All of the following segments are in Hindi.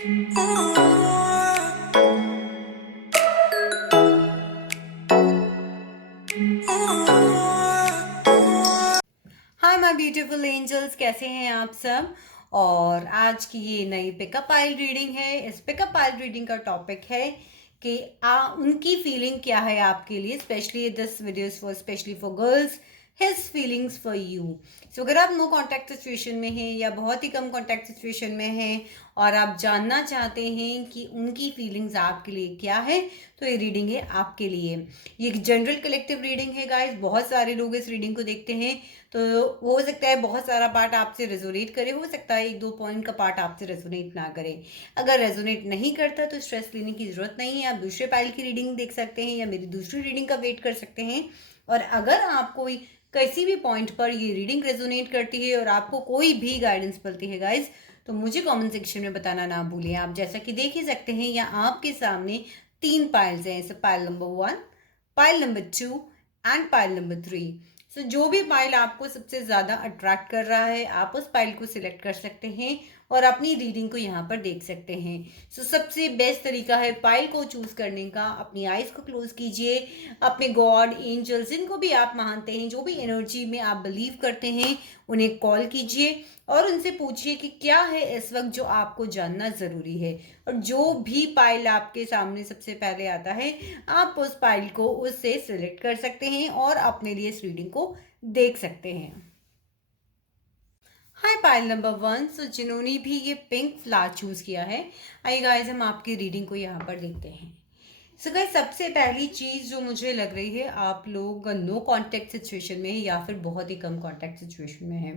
हाय माय ब्यूटीफुल एंजल्स, कैसे हैं आप सब। और आज की ये नई पिकअप आइल रीडिंग है। इस पिकअप आइल रीडिंग का टॉपिक है कि उनकी फीलिंग क्या है आपके लिए। Specially this video is for specially for girls, his feelings for you. So अगर आप नो कांटेक्ट सिचुएशन में हैं या बहुत ही कम कांटेक्ट सिचुएशन में हैं और आप जानना चाहते हैं कि उनकी फीलिंग्स आपके लिए क्या है, तो ये रीडिंग है आपके लिए। ये एक जनरल कलेक्टिव रीडिंग है गाइस। बहुत सारे लोग इस रीडिंग को देखते हैं, तो हो सकता है बहुत सारा पार्ट आपसे रेजोनेट करे, हो सकता है एक दो पॉइंट का पार्ट आपसे रेजोनेट ना करे। अगर रेजोनेट नहीं करता तो स्ट्रेस लेने की जरूरत नहीं है। आप दूसरे पाइल की रीडिंग देख सकते हैं या मेरी दूसरी रीडिंग का वेट कर सकते हैं। और अगर आपको किसी भी पॉइंट पर ये रीडिंग रेजोनेट करती है और आपको कोई भी गाइडेंस मिलती है गाइज, तो मुझे कमेंट सेक्शन में बताना ना भूलिए। आप जैसा कि देख ही सकते हैं यहाँ आपके सामने 3 पाइल्स हैं। Pile number 1, pile number 2 and pile number 3। सो जो भी पाइल आपको सबसे ज़्यादा अट्रैक्ट कर रहा है, आप उस पाइल को सिलेक्ट कर सकते हैं और अपनी रीडिंग को यहाँ पर देख सकते हैं। सो सबसे बेस्ट तरीका है पाइल को चूज करने का, अपनी आइज को क्लोज कीजिए, अपने गॉड, एंजल्स, जिनको भी आप मानते हैं, जो भी एनर्जी में आप बिलीव करते हैं, उन्हें कॉल कीजिए और उनसे पूछिए कि क्या है इस वक्त जो आपको जानना ज़रूरी है। और जो भी पाइल आपके सामने सबसे पहले आता है, आप उस पाइल को उससे सिलेक्ट कर सकते हैं और अपने लिए इस रीडिंग को देख सकते हैं। हाय पाइल नंबर 1। सो जिन्होंने भी ये पिंक फ्लावर चूज किया है, आइए गाइस हम आपकी रीडिंग को यहाँ पर देखते हैं। सो गाइस सबसे पहली चीज़ जो मुझे लग रही है, आप लोग नो कांटेक्ट सिचुएशन में है या फिर बहुत ही कम कांटेक्ट सिचुएशन में है।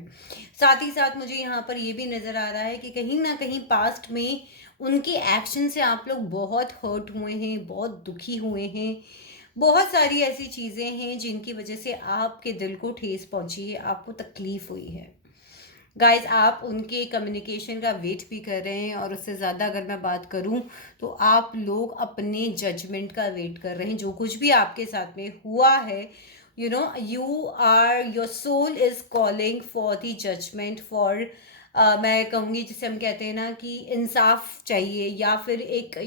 साथ ही साथ मुझे यहाँ पर ये भी नज़र आ रहा है कि कहीं ना कहीं पास्ट में उनके एक्शन से आप लोग बहुत हर्ट हुए हैं, बहुत दुखी हुए हैं। बहुत सारी ऐसी चीज़ें हैं जिनकी वजह से आपके दिल को ठेस पहुंची है, आपको तकलीफ हुई है। गाइज आप उनके कम्युनिकेशन का वेट भी कर रहे हैं और उससे ज़्यादा अगर मैं बात करूं तो आप लोग अपने जजमेंट का वेट कर रहे हैं। जो कुछ भी आपके साथ में हुआ है, you are, your soul is calling for the judgement, for मैं कहूँगी जिसे हम कहते हैं ना कि इंसाफ चाहिए, या फिर एक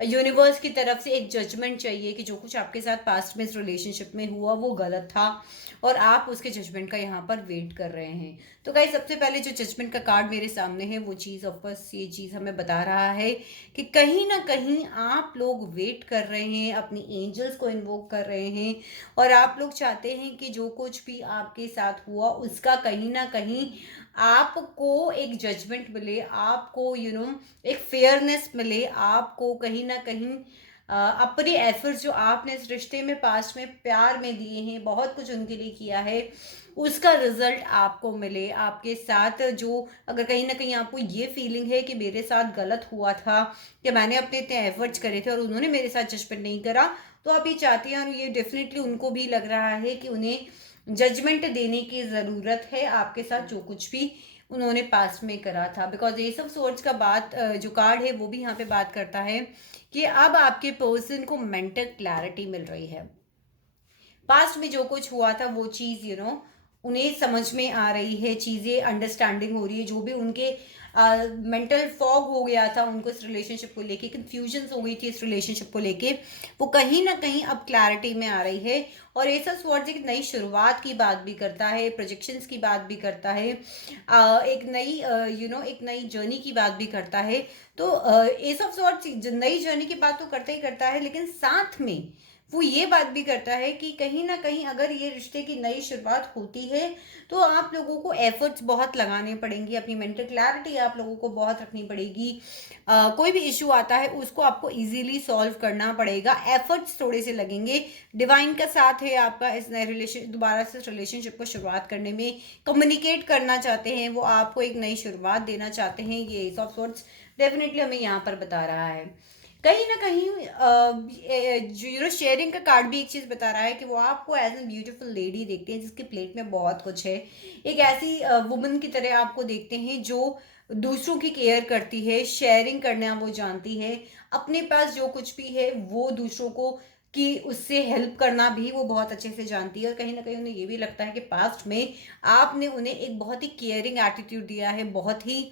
यूनिवर्स की तरफ से एक जजमेंट चाहिए कि जो कुछ आपके साथ पास्ट में इस रिलेशनशिप में हुआ वो गलत था और आप उसके जजमेंट का यहाँ पर वेट कर रहे हैं। तो गाइस सबसे पहले जो जजमेंट का कार्ड मेरे सामने है, वो चीज़ ऑफकोर्स ये चीज़ हमें बता रहा है कि कहीं ना कहीं आप लोग वेट कर रहे हैं, अपनी एंजल्स को इन्वोक कर रहे हैं और आप लोग चाहते हैं कि जो कुछ भी आपके साथ हुआ उसका कहीं ना कहीं आपको एक जजमेंट मिले, आपको एक फेयरनेस मिले, आपको कहीं ना कहीं अपने एफर्ट्स जो आपने इस रिश्ते में पास्ट में प्यार में दिए हैं, बहुत कुछ उनके लिए किया है, उसका रिजल्ट आपको मिले आपके साथ। जो अगर कहीं ना कहीं आपको ये फीलिंग है कि मेरे साथ गलत हुआ था, कि मैंने अपने इतने एफर्ट्स करे थे और उन्होंने मेरे साथ जजमेंट नहीं करा, तो आप ये चाहते हैं और ये डेफिनेटली उनको भी लग रहा है कि उन्हें जजमेंट देने की ज़रूरत है आपके साथ जो कुछ भी उन्होंने पास्ट में करा था। बिकॉज ये सब सोर्ट्स का बात जो कार्ड है वो भी यहाँ पे बात करता है कि अब आपके पर्सन को मेंटल क्लैरिटी मिल रही है। पास्ट में जो कुछ हुआ था वो चीज़ उन्हें समझ में आ रही है, चीज़ें अंडरस्टैंडिंग हो रही है। जो भी उनके मेंटल फॉग हो गया था उनको इस रिलेशनशिप को लेके, कंफ्यूजन हो गई थी इस रिलेशनशिप को लेके, वो कहीं ना कहीं अब क्लैरिटी में आ रही है। और ऐसा स्वॉर्ड एक नई शुरुआत की बात भी करता है, प्रोजेक्शंस की बात भी करता है, एक नई एक नई जर्नी की बात भी करता है। तो एस ऑफ स्वॉर्ड्स नई जर्नी की बात तो करता ही करता है, लेकिन साथ में वो ये बात भी करता है कि कहीं ना कहीं अगर ये रिश्ते की नई शुरुआत होती है तो आप लोगों को एफर्ट्स बहुत लगाने पड़ेंगे, अपनी मेंटल क्लैरिटी आप लोगों को बहुत रखनी पड़ेगी। कोई भी इशू आता है उसको आपको इजीली सॉल्व करना पड़ेगा, एफर्ट्स थोड़े से लगेंगे। डिवाइन का साथ है आपका इस नए रिलेशन, दोबारा से रिलेशनशिप को शुरुआत करने में। कम्युनिकेट करना चाहते हैं वो, आपको एक नई शुरुआत देना चाहते हैं, ये एस ऑफ सॉर्ड्स डेफिनेटली हमें यहाँ पर बता रहा है। कहीं ना कहीं शेयरिंग का कार्ड भी एक चीज़ बता रहा है कि वो आपको एज ए ब्यूटीफुल लेडी देखते हैं जिसकी प्लेट में बहुत कुछ है। एक ऐसी वुमन की तरह आपको देखते हैं जो दूसरों की केयर करती है, शेयरिंग करना वो जानती है, अपने पास जो कुछ भी है वो दूसरों को कि उससे हेल्प करना भी वो बहुत अच्छे से जानती है। और कहीं ना कहीं उन्हें ये भी लगता है कि पास्ट में आपने उन्हें एक बहुत ही केयरिंग एटीट्यूड दिया है, बहुत ही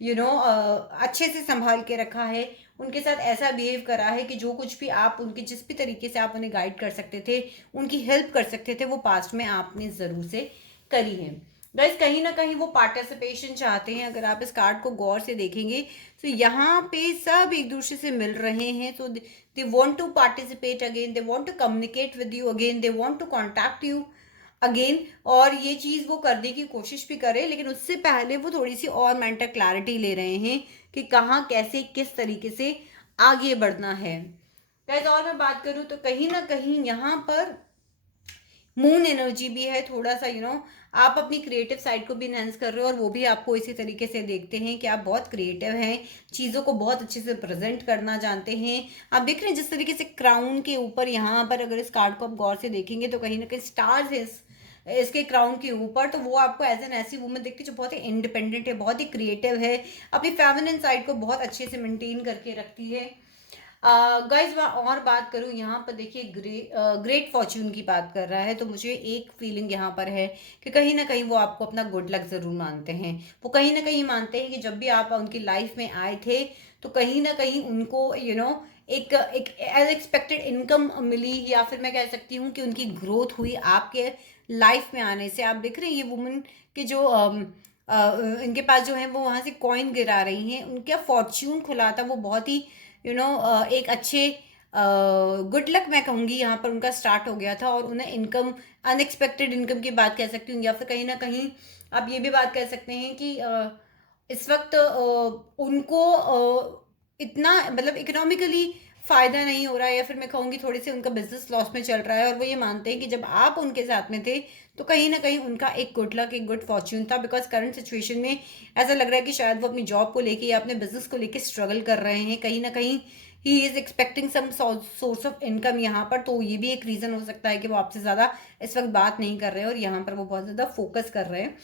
अच्छे से संभाल के रखा है, उनके साथ ऐसा बिहेव करा है कि जो कुछ भी आप उनके जिस भी तरीके से आप उन्हें गाइड कर सकते थे, उनकी हेल्प कर सकते थे, वो पास्ट में आपने ज़रूर से करी है। गाइस कहीं ना कहीं वो पार्टिसिपेशन चाहते हैं। अगर आप इस कार्ड को गौर से देखेंगे तो यहाँ पे सब एक दूसरे से मिल रहे हैं। तो they want to participate again, they want to communicate with you again, they want to contact you again. और ये चीज़ वो करने की कोशिश भी करें, लेकिन उससे पहले वो थोड़ी सी और मेंटल क्लैरिटी ले रहे हैं कि कहाँ कैसे किस तरीके से आगे बढ़ना है। गाइस और मैं बात करूँ तो कहीं ना कहीं यहाँ पर मून एनर्जी भी है थोड़ा सा। आप अपनी क्रिएटिव साइड को भी इनहेंस कर रहे हो और वो भी आपको इसी तरीके से देखते हैं कि आप बहुत क्रिएटिव हैं, चीज़ों को बहुत अच्छे से प्रेजेंट करना जानते हैं। आप देख रहे हैं जिस तरीके से क्राउन के ऊपर यहाँ पर अगर इस कार्ड को आप गौर से देखेंगे तो कहीं ना कहीं स्टार्स है इसके क्राउन के ऊपर। तो वो आपको एज एन ऐसी वुमन देखती है जो बहुत ही इंडिपेंडेंट है, बहुत ही क्रिएटिव है, अपनी फेमिनिन साइड को बहुत अच्छे से मेंटेन करके रखती है। गाइज मैं और बात करूँ यहाँ पर देखिए ग्रेट फॉर्च्यून की बात कर रहा है। तो मुझे एक फीलिंग यहाँ पर है कि कहीं ना कहीं वो आपको अपना गुड लक ज़रूर मानते हैं। वो कहीं ना कहीं मानते हैं कि जब भी आप उनकी लाइफ में आए थे तो कहीं ना कहीं उनको एक एक अनएक्सपेक्टेड इनकम मिली, या फिर मैं कह सकती हूँ कि उनकी ग्रोथ हुई आपके लाइफ में आने से। आप देख रहे हैं ये वुमन के जो इनके पास जो है वो वहाँ से कॉइन गिरा रही हैं, उनका फॉर्च्यून खुला था, वो बहुत ही एक अच्छे गुड लक मैं कहूँगी यहाँ पर उनका स्टार्ट हो गया था। और उन्हें इनकम अनएक्सपेक्टेड इनकम की बात कह सकती हूँ, या फिर कहीं ना कहीं आप ये भी बात कह सकते हैं कि इस वक्त उनको इतना मतलब इकोनॉमिकली फ़ायदा नहीं हो रहा है, या फिर मैं कहूँगी थोड़ी सी उनका बिजनेस लॉस में चल रहा है। और वो ये मानते हैं कि जब आप उनके साथ में थे तो कहीं ना कहीं उनका एक गुड लक एक गुड फॉर्च्यून था। बिकॉज करंट सिचुएशन में ऐसा लग रहा है कि शायद वो अपनी जॉब को लेके या अपने बिजनेस को लेके स्ट्रगल कर रहे हैं। कहीं ना कहीं ही is expecting some source of income यहाँ पर। तो ये भी एक रीज़न हो सकता है कि वो आपसे ज़्यादा इस वक्त बात नहीं कर रहे हैं और यहाँ पर वो बहुत ज़्यादा फोकस कर रहे हैं।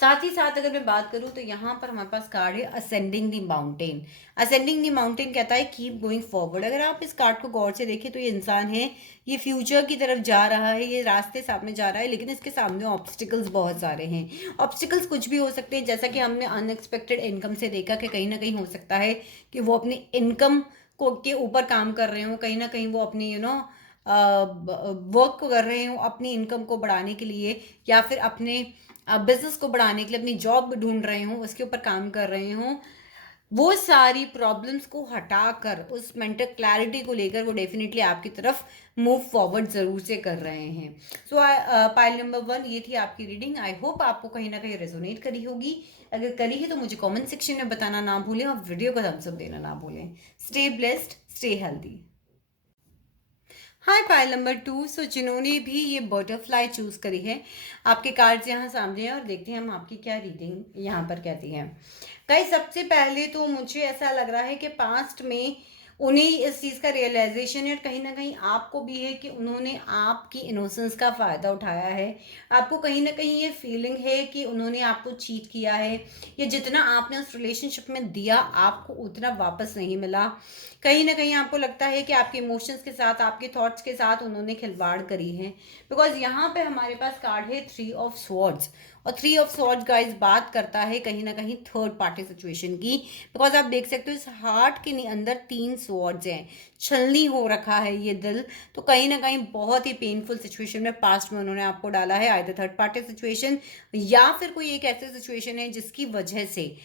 साथ ही साथ अगर मैं बात करूं तो यहाँ पर हमारे पास कार्ड है असेंडिंग दी माउंटेन। असेंडिंग दी माउंटेन कहता है कीप गोइंग फॉरवर्ड। अगर आप इस कार्ड को गौर से देखें तो ये इंसान है, ये फ्यूचर की तरफ जा रहा है, ये रास्ते सामने जा रहा है, लेकिन इसके सामने ऑब्स्टिकल्स बहुत सारे हैं। ऑब्स्टिकल्स कुछ भी हो सकते हैं, जैसा कि हमने अनएक्सपेक्टेड इनकम से देखा कि कहीं ना कहीं हो सकता है कि वो अपनी इनकम को के ऊपर काम कर रहे हो, कहीं ना कहीं वो अपनी वर्क को कर रहे हो अपनी इनकम को बढ़ाने के लिए, या फिर अपने बिजनेस को बढ़ाने के लिए अपनी जॉब ढूंढ रहे हो, उसके ऊपर काम कर रहे हो। वो सारी प्रॉब्लम्स को हटाकर उस मेंटल क्लैरिटी को लेकर वो डेफिनेटली आपकी तरफ मूव फॉरवर्ड ज़रूर से कर रहे हैं। सो पाइल नंबर 1 ये थी आपकी रीडिंग। आई होप आपको कहीं ना कहीं रेजोनेट करी होगी। अगर करी है तो मुझे कमेंट सेक्शन में बताना ना भूलें और वीडियो को थम्स अप देना ना भूलें। Stay blessed, stay healthy. Hi pile number 2। So जिन्होंने भी ये बटरफ्लाई चूज करी है, आपके कार्ड्स यहाँ सामने हैं और देखते हैं हम आपकी क्या रीडिंग यहाँ पर कहती हैं। गाइस सबसे पहले तो मुझे ऐसा लग रहा है कि पास्ट में उन्हें इस चीज़ का रियलाइजेशन है, और कहीं ना कहीं आपको भी है कि उन्होंने आपकी इनोसेंस का फ़ायदा उठाया है। आपको कहीं ना कहीं ये फीलिंग है कि उन्होंने आपको चीट किया है, या जितना आपने उस रिलेशनशिप में दिया आपको उतना वापस नहीं मिला। कहीं ना कहीं आपको लगता है कि आपके इमोशंस के साथ, आपके थॉट्स के साथ उन्होंने खिलवाड़ करी है। बिकॉज यहाँ पे हमारे पास कार्ड है 3 ऑफ स्वॉर्ड्स, और 3 ऑफ स्वॉर्ड्स गाइस बात करता है कहीं ना कहीं थर्ड पार्टी सिचुएशन की। बिकॉज आप देख सकते हो इस हार्ट के अंदर 3 स्वॉर्ड्स हैं, छलनी हो रखा है ये दिल। तो कहीं ना कहीं बहुत ही पेनफुल सिचुएशन में पास्ट में उन्होंने आपको डाला है, आइदर थर्ड पार्टी सिचुएशन या फिर कोई एक ऐसी सिचुएशन है जिसकी वजह से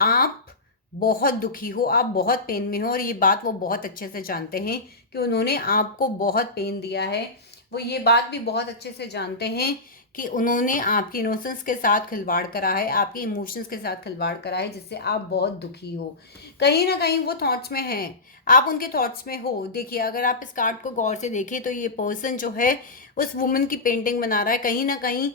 आप बहुत दुखी हो, आप बहुत पेन में हो। और ये बात वो बहुत अच्छे से जानते हैं कि उन्होंने आपको बहुत पेन दिया है। वो ये बात भी बहुत अच्छे से जानते हैं कि उन्होंने आपकी इनोसेंस के साथ खिलवाड़ करा है, आपके इमोशंस के साथ खिलवाड़ करा है, जिससे आप बहुत दुखी हो। कहीं ना कहीं वो थॉट्स में हैं, आप उनके थॉट्स में हो। देखिए अगर आप इस कार्ड को गौर से देखें तो ये पर्सन जो है उस वुमन की पेंटिंग बना रहा है। कहीं ना कहीं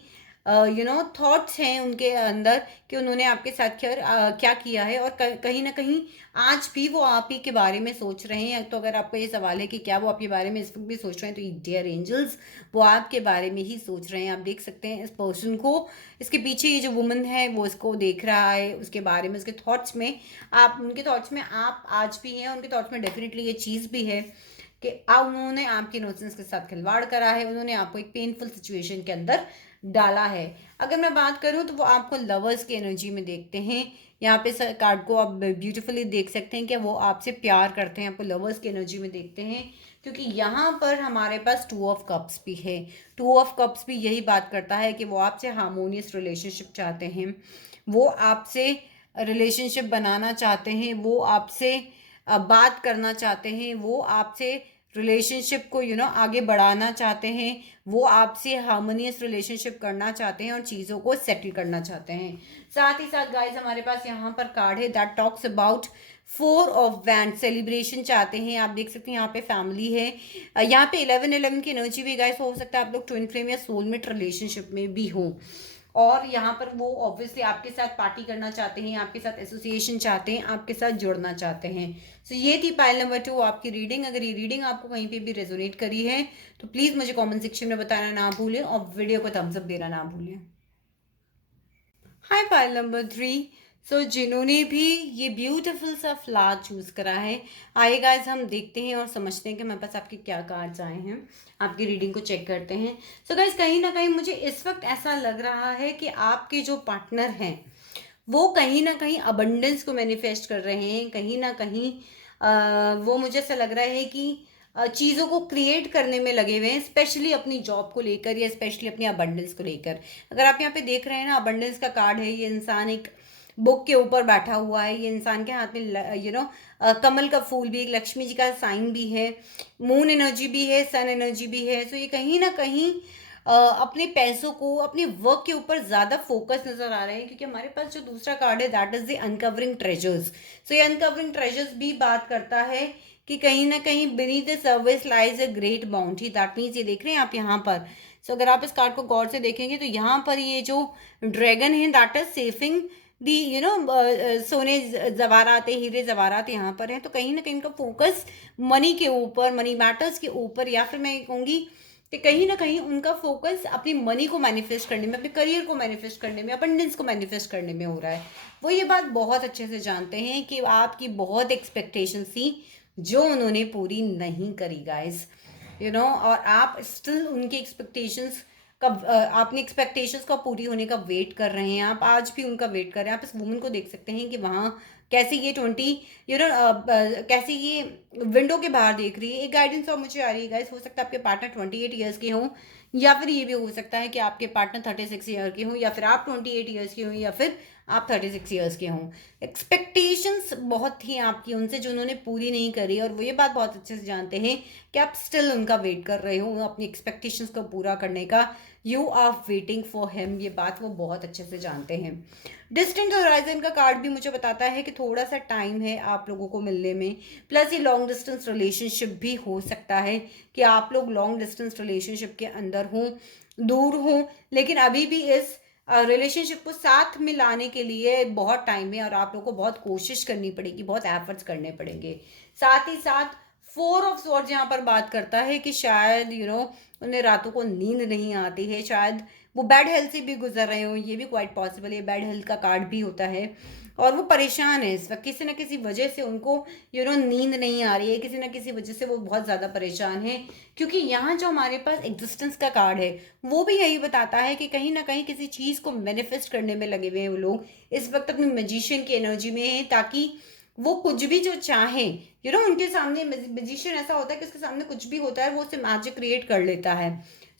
थॉट्स हैं उनके अंदर कि उन्होंने आपके साथ क्या किया है, और कहीं ना कहीं आज भी वो आप ही के बारे में सोच रहे हैं। तो अगर आपको ये सवाल है कि क्या वो आपके बारे में इस वक्त भी सोच रहे हैं, तो डियर एंजल्स वो आपके बारे में ही सोच रहे हैं। आप देख सकते हैं इस पर्सन को, इसके पीछे ये जो वुमन है वो इसको देख रहा है, उसके बारे में, उसके थॉट्स में आप, उनके थॉट्स में आप आज भी हैं, उनके थॉट्स में डेफिनेटली ये चीज़ भी है कि उन्होंने आपके इनोसेंस के साथ खिलवाड़ करा है, उन्होंने आपको एक पेनफुल सिचुएशन के अंदर डाला है। अगर मैं बात करूँ तो वो आपको लवर्स की एनर्जी में देखते हैं। यहाँ पे कार्ड को आप ब्यूटीफुली देख सकते हैं कि वो आपसे प्यार करते हैं, आपको लवर्स की एनर्जी में देखते हैं, क्योंकि यहाँ पर हमारे पास 2 ऑफ कप्स भी है। 2 ऑफ कप्स भी यही बात करता है कि वो आपसे हार्मोनियस रिलेशनशिप चाहते हैं, वो आपसे रिलेशनशिप बनाना चाहते हैं, वो आपसे बात करना चाहते हैं, वो आपसे रिलेशनशिप को आगे बढ़ाना चाहते हैं, वो आपसे हार्मोनियस रिलेशनशिप करना चाहते हैं और चीज़ों को सेटल करना चाहते हैं। साथ ही साथ गाइस हमारे पास यहाँ पर कार्ड है that talks about 4 of wand, celebration चाहते हैं। आप देख सकते हैं यहाँ पे फैमिली है, यहाँ पे 11-11 की एनर्जी भी गाइस हो सकता है आप लोग ट्विन फ्लेम या सोलमेट रिलेशनशिप में भी हो, और यहाँ पर वो ऑब्वियसली आपके साथ पार्टी करना चाहते हैं, आपके साथ एसोसिएशन चाहते हैं, आपके साथ जुड़ना चाहते हैं। सो ये थी पाइल नंबर 2 आपकी रीडिंग। अगर ये रीडिंग आपको कहीं पे भी रेजोनेट करी है तो प्लीज़ मुझे कमेंट सेक्शन में बताना ना भूलें और वीडियो को थम्स अप देना ना भूलें। हाय पाइल नंबर 3। सो जिन्होंने भी ये ब्यूटीफुल सा फ्लावर चूज़ करा है, आइए गाइस हम देखते हैं और समझते हैं कि मेरे पास आपके क्या कार्ड्स आए हैं। आपकी रीडिंग को चेक करते हैं। सो गाइस कहीं ना कहीं मुझे इस वक्त ऐसा लग रहा है कि आपके जो पार्टनर हैं वो कहीं ना कहीं अबंडेंस को मैनिफेस्ट कर रहे हैं, कहीं ना कहीं वो मुझे ऐसा लग रहा है कि चीज़ों को क्रिएट करने में लगे हुए हैं, स्पेशली अपनी जॉब को लेकर या स्पेशली अपनी अबंडेंस को लेकर। अगर आप यहाँ पे देख रहे हैं ना, अबंडेंस का कार्ड है, ये इंसान एक बुक के ऊपर बैठा हुआ है, ये इंसान के हाथ में कमल का फूल भी, एक लक्ष्मी जी का साइन भी है, मून एनर्जी भी है, सन एनर्जी भी है। सो ये कहीं ना कहीं अपने पैसों को, अपने वर्क के ऊपर ज़्यादा फोकस नज़र आ रहे हैं, क्योंकि हमारे पास जो दूसरा कार्ड है that is the uncovering treasures. So ये अनकवरिंग ट्रेजर्स भी बात करता है कि कहीं ना कहीं beneath the service lies a great boundary. That means ये देख रहे हैं आप यहाँ पर। सो अगर आप इस कार्ड को गौर से देखेंगे तो यहाँ पर ये जो ड्रैगन है दैट इज सेविंग दी सोने जवारात, हीरे जवारात यहाँ पर हैं। तो कहीं ना कहीं इनका फोकस मनी के ऊपर, मनी मैटर्स के ऊपर, या फिर मैं कहूँगी कि कहीं ना कहीं उनका फोकस अपनी मनी को मैनिफेस्ट करने में, अपने करियर को मैनिफेस्ट करने में, अबंडेंस को मैनिफेस्ट करने में हो रहा है। वो ये बात बहुत अच्छे से जानते हैं कि आपकी बहुत एक्सपेक्टेशंस थी जो उन्होंने पूरी नहीं करी गाइस, और आप स्टिल उनके एक्सपेक्टेशंस का आपने एक्सपेक्टेशंस का पूरी होने का वेट कर रहे हैं। आप आज भी उनका वेट कर रहे हैं। आप इस वुमन को देख सकते हैं कि वहाँ कैसे ये 20 कैसे ये विंडो के बाहर देख रही है। एक गाइडेंस और मुझे आ रही है गाइस, हो सकता है आपके पार्टनर 28 ईयर्स के हों, या फिर ये भी हो सकता है कि आपके पार्टनर 36 ईयर के हों, या फिर आप 28 ईयर्स के हों, या फिर आप 36 ईयर्स के हों। एक्सपेक्टेशंस बहुत थी आपकी उनसे जो उन्होंने पूरी नहीं करी, और वो ये बात बहुत अच्छे से जानते हैं कि आप स्टिल उनका वेट कर रहे हो अपनी एक्सपेक्टेशंस को पूरा करने का। You are waiting for him, ये बात वो बहुत अच्छे से जानते हैं। डिस्टेंट होराइजन का कार्ड भी मुझे बताता है कि थोड़ा सा टाइम है आप लोगों को मिलने में। प्लस ये लॉन्ग डिस्टेंस रिलेशनशिप भी हो सकता है कि आप लोग लॉन्ग डिस्टेंस रिलेशनशिप के अंदर हों, दूर हों, लेकिन अभी भी इस रिलेशनशिप को साथ में लाने के लिए बहुत टाइम है और आप लोगों को बहुत कोशिश करनी पड़ेगी, बहुत एफर्ट्स करने पड़ेंगे। साथ ही साथ 4 ऑफ स्वॉर्ड्स यहाँ पर बात करता है कि शायद उन्हें रातों को नींद नहीं आती है, शायद वो बैड हेल्थ से भी गुजर रहे हो, ये भी क्वाइट पॉसिबल है। बैड हेल्थ का कार्ड भी होता है और वो परेशान है इस वक्त, किसी ना किसी वजह से उनको नींद नहीं आ रही है, किसी ना किसी वजह से वो बहुत ज़्यादा परेशान है। क्योंकि यहाँ जो हमारे पास एग्जिस्टेंस का कार्ड है वो भी यही बताता है कि कहीं ना कहीं किसी चीज़ को मैनिफेस्ट करने में लगे हुए हैं वो लोग इस वक्त अपनी मैजिशियन की एनर्जी में है, ताकि वो कुछ भी जो चाहे उनके सामने मैजिशियन ऐसा होता है कि उसके सामने कुछ भी होता है वो उससे मैजिक क्रिएट कर लेता है।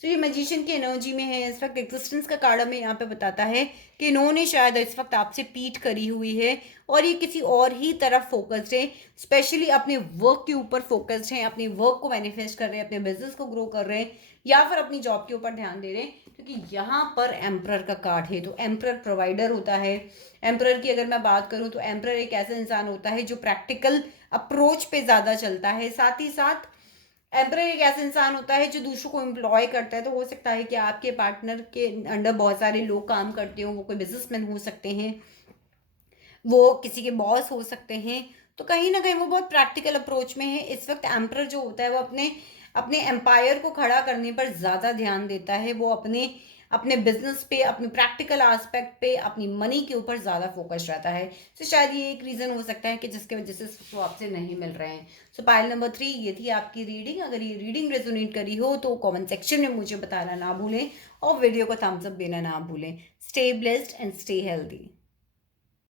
तो ये मैजिशियन की एनर्जी में है इस वक्त। एग्जिस्टेंस का कार्ड हमें यहाँ पे बताता है कि इन्होंने शायद इस वक्त आपसे पीठ करी हुई है और ये किसी और ही तरफ फोकस्ड है, स्पेशली अपने वर्क के ऊपर फोकस्ड है, अपने वर्क को मैनिफेस्ट कर रहे हैं, अपने बिजनेस को ग्रो कर रहे हैं, या फिर अपनी जॉब के ऊपर ध्यान दे रहे हैं। क्योंकि यहाँ पर एम्परर का कार्ड है, तो एम्परर प्रोवाइडर होता है। एम्परर की अगर मैं बात करूँ तो एम्परर एक ऐसा इंसान होता है जो प्रैक्टिकल अप्रोच पे ज़्यादा चलता है। साथ ही साथ एम्परर एक ऐसा इंसान होता है जो दूसरों को एम्प्लॉय करता है। तो हो सकता है कि आपके पार्टनर के अंडर बहुत सारे लोग काम करते हो, वो कोई बिजनेसमैन हो सकते हैं, वो किसी के बॉस हो सकते हैं। तो कहीं ना कहीं वो बहुत प्रैक्टिकल अप्रोच में है इस वक्त। एम्परर जो होता है वो अपने अपने एम्पायर को खड़ा करने पर ज़्यादा ध्यान देता है, वो अपने अपने बिजनेस पे, अपने प्रैक्टिकल एस्पेक्ट पे, अपनी मनी के ऊपर ज़्यादा फोकस रहता है। तो शायद ये एक रीज़न हो सकता है कि जिसके वजह से वो आपसे नहीं मिल रहे हैं। सो पाइल नंबर 3 ये थी आपकी रीडिंग। अगर ये रीडिंग रेजोनेट करी हो तो कमेंट सेक्शन में मुझे बताना ना भूलें और वीडियो को थम्स अप देना ना भूलें। Stay blessed and stay healthy.